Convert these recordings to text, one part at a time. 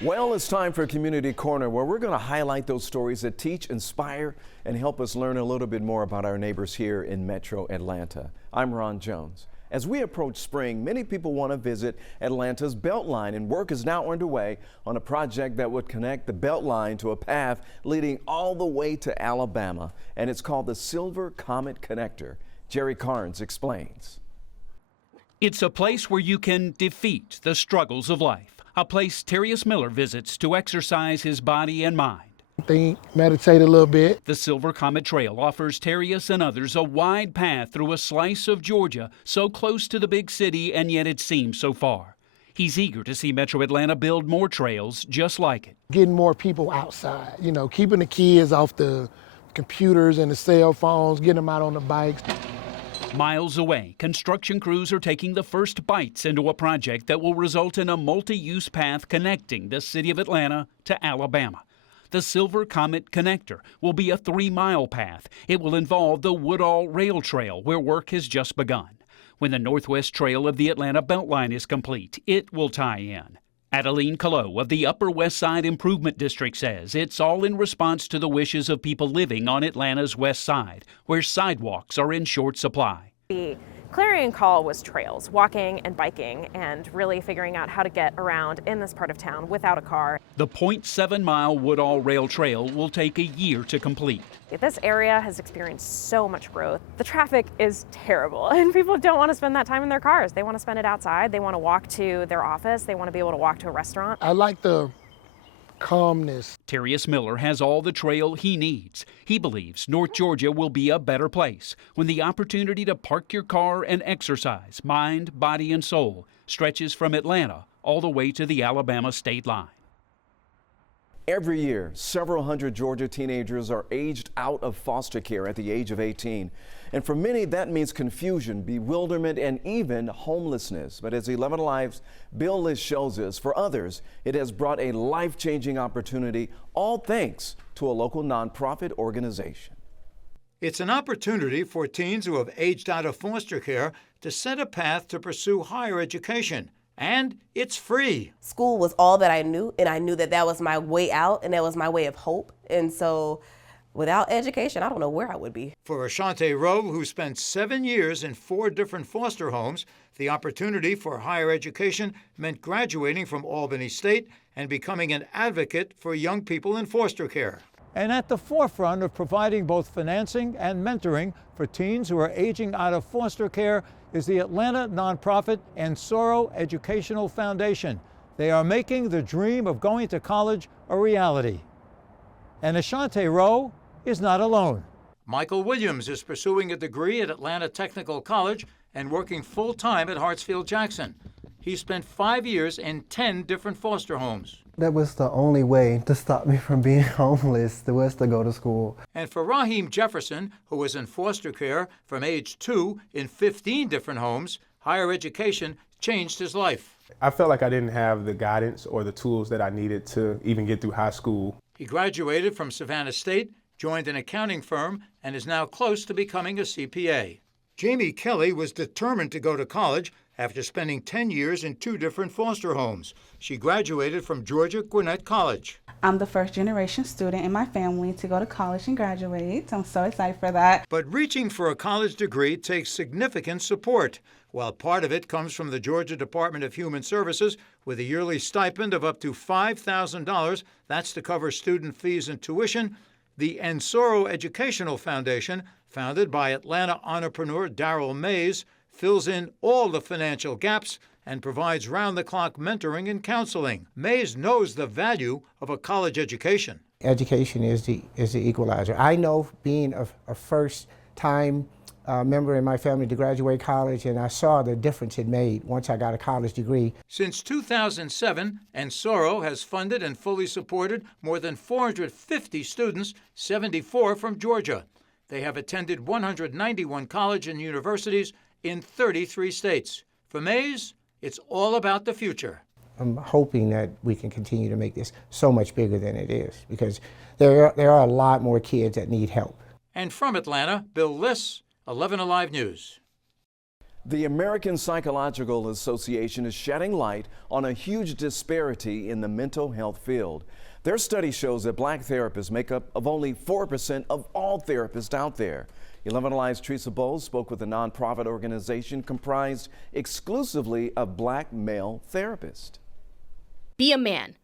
Well, it's time for Community Corner, where we're going to highlight those stories that teach, inspire, and help us learn a little bit more about our neighbors here in Metro Atlanta. I'm Ron Jones. As we approach spring, many people want to visit Atlanta's Beltline, and work is now underway on a project that would connect the Beltline to a path leading all the way to Alabama, and it's called the Silver Comet Connector. Jerry Carnes explains. It's a place where you can defeat the struggles of life. A place Terrius Miller visits to exercise his body and mind. Think, meditate a little bit. The Silver Comet Trail offers Terrius and others a wide path through a slice of Georgia so close to the big city, and yet it seems so far. He's eager to see Metro Atlanta build more trails just like it. Getting more people outside, keeping the kids off the computers and the cell phones, getting them out on the bikes. Miles away, construction crews are taking the first bites into a project that will result in a multi-use path connecting the city of Atlanta to Alabama. The Silver Comet Connector will be a 3-mile path. It will involve the Woodall Rail Trail, where work has just begun. When the Northwest Trail of the Atlanta Beltline is complete, it will tie in. Adeline Calo of the Upper West Side Improvement District says it's all in response to the wishes of people living on Atlanta's West Side, where sidewalks are in short supply. The clarion call was trails, walking and biking, and really figuring out how to get around in this part of town without a car. The 0.7-mile Woodall Rail Trail will take a year to complete. This area has experienced so much growth. The traffic is terrible, and people don't want to spend that time in their cars. They want to spend it outside. They want to walk to their office. They want to be able to walk to a restaurant. I like the calmness. Terrius Miller has all the trail he needs. He believes North Georgia will be a better place when the opportunity to park your car and exercise mind, body, and soul stretches from Atlanta all the way to the Alabama state line. Every year, several hundred Georgia teenagers are aged out of foster care at the age of 18. And for many, that means confusion, bewilderment, and even homelessness. But as 11 Alive's Bill List shows us, for others, it has brought a life-changing opportunity, all thanks to a local nonprofit organization. It's an opportunity for teens who have aged out of foster care to set a path to pursue higher education. And it's free. School was all that I knew, and I knew that that was my way out, and that was my way of hope. And so without education, I don't know where I would be. For Ashante Rowe, who spent 7 years in 4 different foster homes, the opportunity for higher education meant graduating from Albany State and becoming an advocate for young people in foster care. And at the forefront of providing both financing and mentoring for teens who are aging out of foster care is the Atlanta nonprofit Ensoro Educational Foundation. They are making the dream of going to college a reality. And Ashante Rowe is not alone. Michael Williams is pursuing a degree at Atlanta Technical College and working full-time at Hartsfield-Jackson. He spent 5 years in 10 different foster homes. That was the only way to stop me from being homeless, was to go to school. And for Raheem Jefferson, who was in foster care from age 2 in 15 different homes, higher education changed his life. I felt like I didn't have the guidance or the tools that I needed to even get through high school. He graduated from Savannah State, joined an accounting firm, and is now close to becoming a CPA. Jamie Kelly was determined to go to college after spending 10 years in 2 different foster homes. She graduated from Georgia Gwinnett College. I'm the first generation student in my family to go to college and graduate. I'm so excited for that. But reaching for a college degree takes significant support. While part of it comes from the Georgia Department of Human Services with a yearly stipend of up to $5,000, that's to cover student fees and tuition, the Ensoro Educational Foundation, founded by Atlanta entrepreneur Darrell Mays, fills in all the financial gaps and provides round-the-clock mentoring and counseling. Mays knows the value of a college education. Education is the equalizer. I know being a first-time member in my family to graduate college, and I saw the difference it made once I got a college degree. Since 2007, Ensoro has funded and fully supported more than 450 students, 74 from Georgia. They have attended 191 colleges and universities in 33 states. For Mays, it's all about the future. I'm hoping that we can continue to make this so much bigger than it is, because there are a lot more kids that need help. And from Atlanta, Bill Liss, 11 Alive News. The American Psychological Association is shedding light on a huge disparity in the mental health field. Their study shows that black therapists make up of only 4% of all therapists out there. 11 Alive's Teresa Bowles spoke with a nonprofit organization comprised exclusively of black male therapists. Be a man.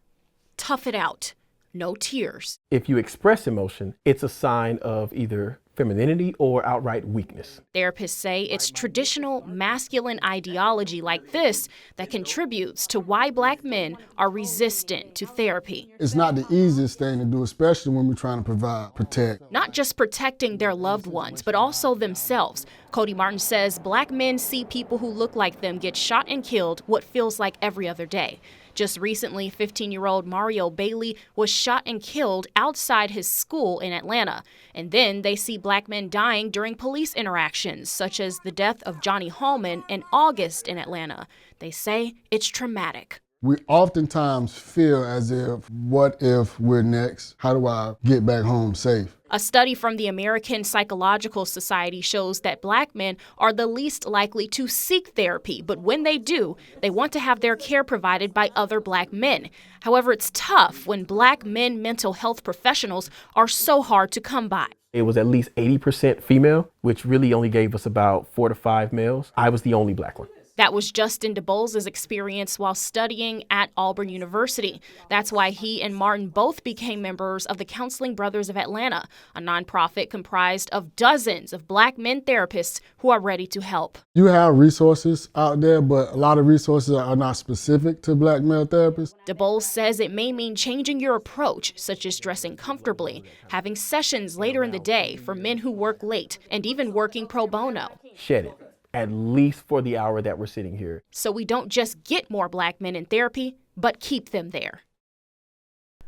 Tough it out. No tears. If you express emotion, it's a sign of either femininity or outright weakness. Therapists say it's traditional masculine ideology like this that contributes to why black men are resistant to therapy. It's not the easiest thing to do, especially when we're trying to protect. Not just protecting their loved ones, but also themselves. Cody Martin says black men see people who look like them get shot and killed what feels like every other day. Just recently, 15-year-old Mario Bailey was shot and killed outside his school in Atlanta. And then they see black men dying during police interactions, such as the death of Johnny Hallman in August in Atlanta. They say it's traumatic. We oftentimes feel as if, what if we're next? How do I get back home safe? A study from the American Psychological Society shows that black men are the least likely to seek therapy, but when they do, they want to have their care provided by other black men. However, it's tough when black men mental health professionals are so hard to come by. It was at least 80% female, which really only gave us about 4 to 5 males. I was the only black one. That was Justin DeBowles' experience while studying at Auburn University. That's why he and Martin both became members of the Counseling Brothers of Atlanta, a nonprofit comprised of dozens of black men therapists who are ready to help. You have resources out there, but a lot of resources are not specific to black male therapists. DeBowles says it may mean changing your approach, such as dressing comfortably, having sessions later in the day for men who work late, and even working pro bono. Shed it. At least for the hour that we're sitting here. So we don't just get more black men in therapy, but keep them there.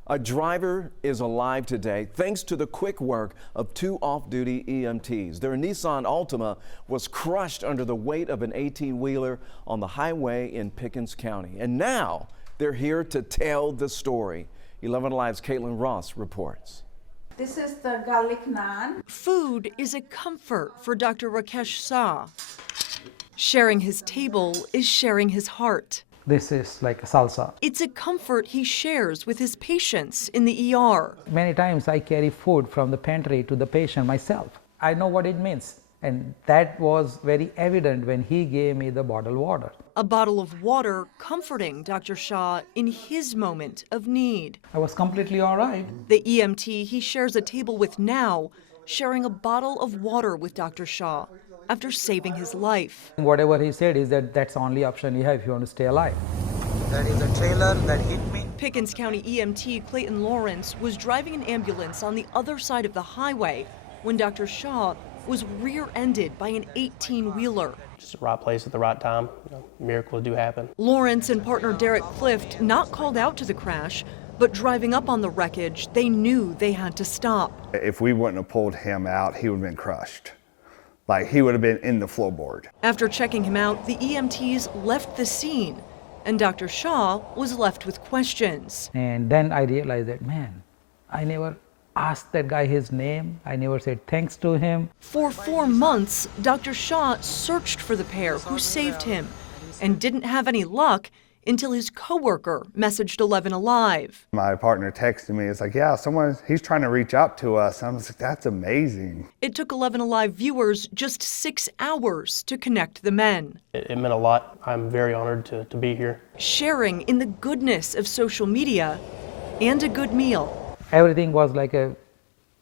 A driver is alive today thanks to the quick work of 2 off-duty EMTs. Their Nissan Altima was crushed under the weight of an 18-wheeler on the highway in Pickens County. And now they're here to tell the story. 11 Alive's Caitlin Ross reports. This is the garlic naan. Food is a comfort for Dr. Rakesh Shah. Sharing his table is sharing his heart. This is like a salsa. It's a comfort he shares with his patients in the ER. Many times I carry food from the pantry to the patient myself. I know what it means. And that was very evident when he gave me the bottled water. A bottle of water comforting Dr. Shah in his moment of need. I was completely all right. The EMT he shares a table with now, sharing a bottle of water with Dr. Shah after saving his life. Whatever he said is that that's the only option you have if you want to stay alive. That is a trailer that hit me. Pickens County EMT Clayton Lawrence was driving an ambulance on the other side of the highway when Dr. Shah was rear-ended by an 18-wheeler. Just the right place at the right time. Miracles do happen. Lawrence and partner Derek Clift not called out to the crash, but driving up on the wreckage, they knew they had to stop. If we wouldn't have pulled him out, he would have been crushed. Like, he would have been in the floorboard. After checking him out, the EMTs left the scene, and Dr. Shah was left with questions. And then I realized that, man, I never asked that guy his name. I never said thanks to him. For 4 months, Dr. Shah searched for the pair who saved him and didn't have any luck until his coworker messaged 11 Alive. My partner texted me, it's like, yeah, he's trying to reach out to us. And I was like, that's amazing. It took 11 Alive viewers just 6 hours to connect the men. It meant a lot. I'm very honored to be here. Sharing in the goodness of social media and a good meal. Everything was like a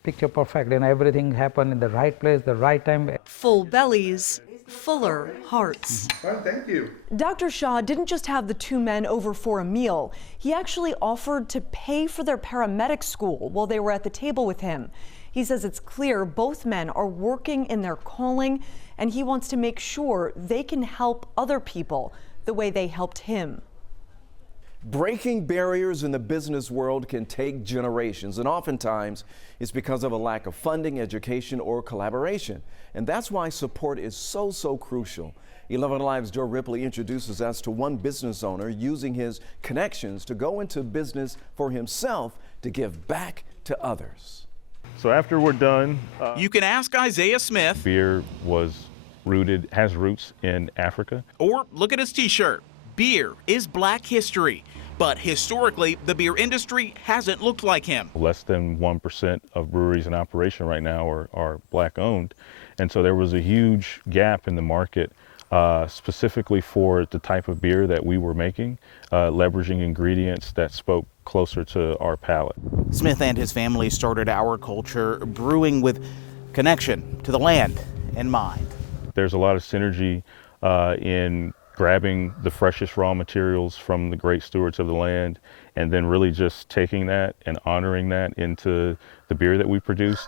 picture perfect, and everything happened in the right place, the right time. Full bellies, fuller hearts. Oh, thank you. Dr. Shah didn't just have the 2 men over for a meal. He actually offered to pay for their paramedic school while they were at the table with him. He says it's clear both men are working in their calling, and he wants to make sure they can help other people the way they helped him. Breaking barriers in the business world can take generations, and oftentimes it's because of a lack of funding, education, or collaboration. And that's why support is so crucial. 11 Alive's Joe Ripley introduces us to one business owner using his connections to go into business for himself to give back to others. So after we're done, you can ask Isaiah Smith. Beer was has roots in Africa. Or look at his t-shirt. Beer is Black history. But historically, the beer industry hasn't looked like him. Less than 1% of breweries in operation right now are Black owned. And so there was a huge gap in the market specifically for the type of beer that we were making, leveraging ingredients that spoke closer to our palate. Smith and his family started Our Culture brewing with connection to the land in mind. There's a lot of synergy in grabbing the freshest raw materials from the great stewards of the land and then really just taking that and honoring that into the beer that we produce.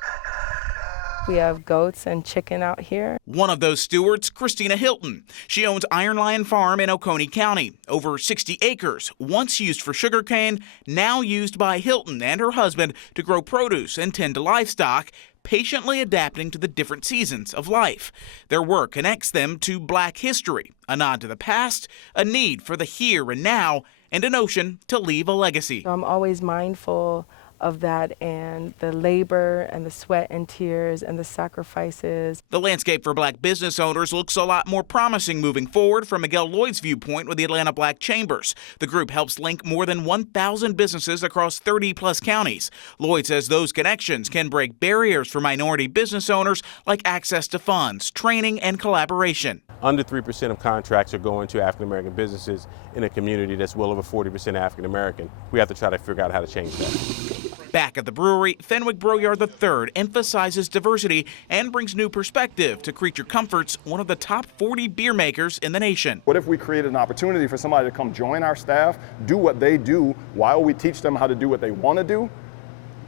We have goats and chicken out here. One of those stewards, Christina Hilton. She owns Iron Lion Farm in Oconee County. Over 60 acres, once used for sugarcane, now used by Hilton and her husband to grow produce and tend to livestock, patiently adapting to the different seasons of life. Their work connects them to Black history, a nod to the past, a need for the here and now, and a notion to leave a legacy. I'm always mindful of that and the labor and the sweat and tears and the sacrifices. The landscape for Black business owners looks a lot more promising moving forward from Miguel Lloyd's viewpoint with the Atlanta Black Chambers. The group helps link more than 1,000 businesses across 30-plus counties. Lloyd says those connections can break barriers for minority business owners like access to funds, training, and collaboration. Under 3% of contracts are going to African-American businesses in a community that's well over 40% African-American. We have to try to figure out how to change that. Back at the brewery, Fenwick Broyard III emphasizes diversity and brings new perspective to Creature Comforts, one of the top 40 beer makers in the nation. What if we created an opportunity for somebody to come join our staff, do what they do while we teach them how to do what they want to do?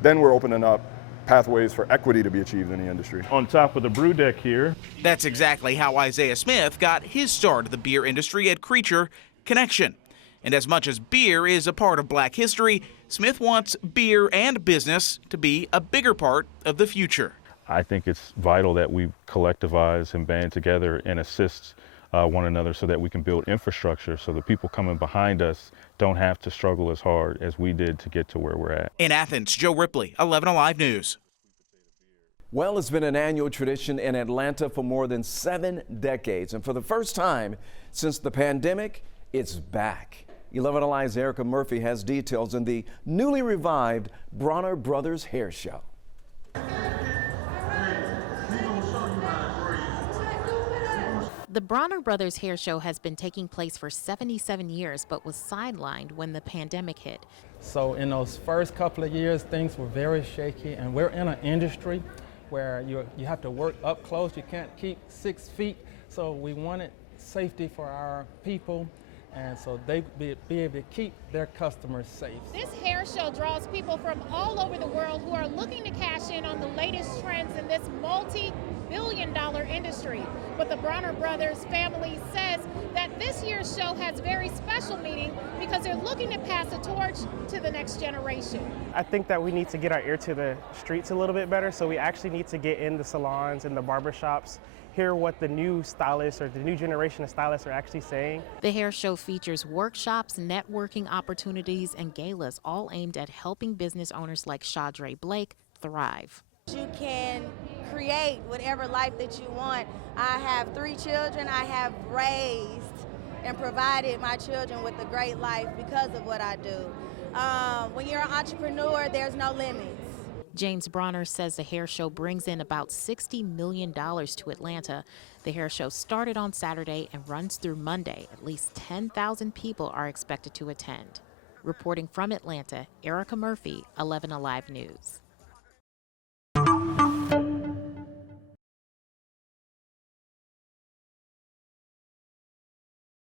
Then we're opening up pathways for equity to be achieved in the industry. On top of the brew deck here. That's exactly how Isaiah Smith got his start in the beer industry at Creature: connection. And as much as beer is a part of Black history, Smith wants beer and business to be a bigger part of the future. I think it's vital that we collectivize and band together and assist one another so that we can build infrastructure so the people coming behind us don't have to struggle as hard as we did to get to where we're at. In Athens, Joe Ripley, 11 Alive News. Well, it's been an annual tradition in Atlanta for more than 7 decades. And for the first time since the pandemic, it's back. 11 Alive's Erica Murphy has details in the newly revived Bronner Brothers Hair Show. The Bronner Brothers Hair Show has been taking place for 77 years, but was sidelined when the pandemic hit. So in those first couple of years, things were very shaky, and we're in an industry where you have to work up close. You can't keep 6 feet, so we wanted safety for our people, and so they be able to keep their customers safe. This hair show draws people from all over the world who are looking to cash in on the latest trends in this multi-billion-dollar industry. But the Bronner Brothers family says that this year's show has very special meaning because they're looking to pass the torch to the next generation. I think that we need to get our ear to the streets a little bit better, so we actually need to get in the salons and the barbershops, hear what the new stylists or the new generation of stylists are actually saying. The hair show features workshops, networking opportunities, and galas, all aimed at helping business owners like Shadre Blake thrive. You can create whatever life that you want. I have 3 children I have raised and provided my children with a great life because of what I do. When you're an entrepreneur, there's no limits. James Bronner says the hair show brings in about $60 million to Atlanta. The hair show started on Saturday and runs through Monday. At least 10,000 people are expected to attend. Reporting from Atlanta, Erica Murphy, 11 Alive News.